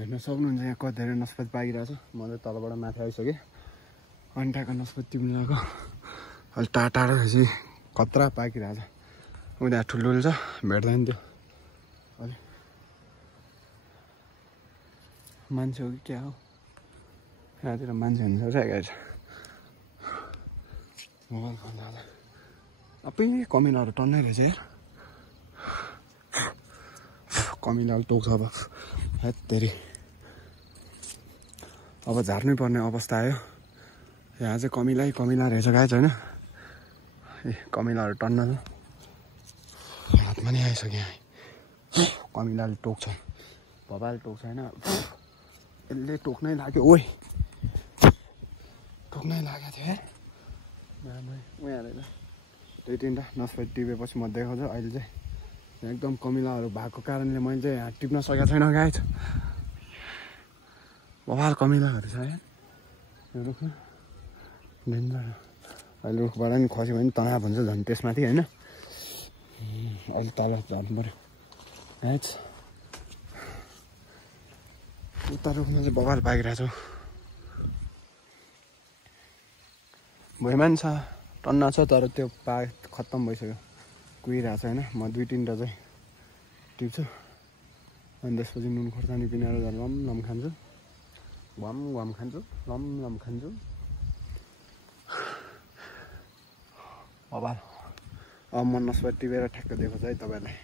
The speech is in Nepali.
हेर्न सक्नुहुन्छ यहाँ कति धेरै नस्पति पाकिरहेको छ। म चाहिँ तलबाट माथि आइसकेँ। अनि ट्याक्क नस्पति टिप्नुको अलि टाढा चाहिँ कत्रा पाकिरहेको छ। उनीहरू ठुल्ठुलो छ भेट्दैन त्यो। अलि मान्छे हो कि क्या हो यहाँतिर मान्छे हुन्छ क्या गाइस। मोबाइल फोन जाँदा अबै कमिलाहरू टन्नै रहेछ यार। कमिलाले टोक्छ अब हेत्तेरी। अब झार्नै पर्ने अवस्था आयो। यहाँ चाहिँ कमिला रहेछ गाइस होइन। ए कमिलाहरू टन्न छ। हातमा नि आइसक्यो। कमिलाले टोक्छ भबाले टोक्छ होइन। यसले टोक्नै लाग्यो। ओइ टोक्नै लागेको थियो यार। उहाँहरूले दुई तिनवटा नस्पति टिपेपछि म देखाउँछु। अहिले चाहिँ एकदम कमिलाहरू भएको कारणले मैले चाहिँ यहाँ टिप्न सकेको छैन गाइस। बबाल कमिलाहरू छ यहाँ यो रुखमा। डेन्जर। अहिले रुखबाट नि खस्यो भने तनाव हुन्छ झन् त्यसमाथि होइन। अहिले तल झर्नु पऱ्यो गाइस। उता रुखमा चाहिँ बबाल पाकिरहेको छ। भुइँमा नि छ टन्न छ तर त्यो खत्तम भइसक्यो। कुहिरहेको छ होइन। म दुई तिनवटा चाहिँ टिप्छु अनि त्यसपछि नुन खोर्सानी पिनेर लम खान्छु। घम खान्छु लम खान्छु। अब म नस्पति टिपेर ठ्याक्क दिएको छ है तपाईँलाई।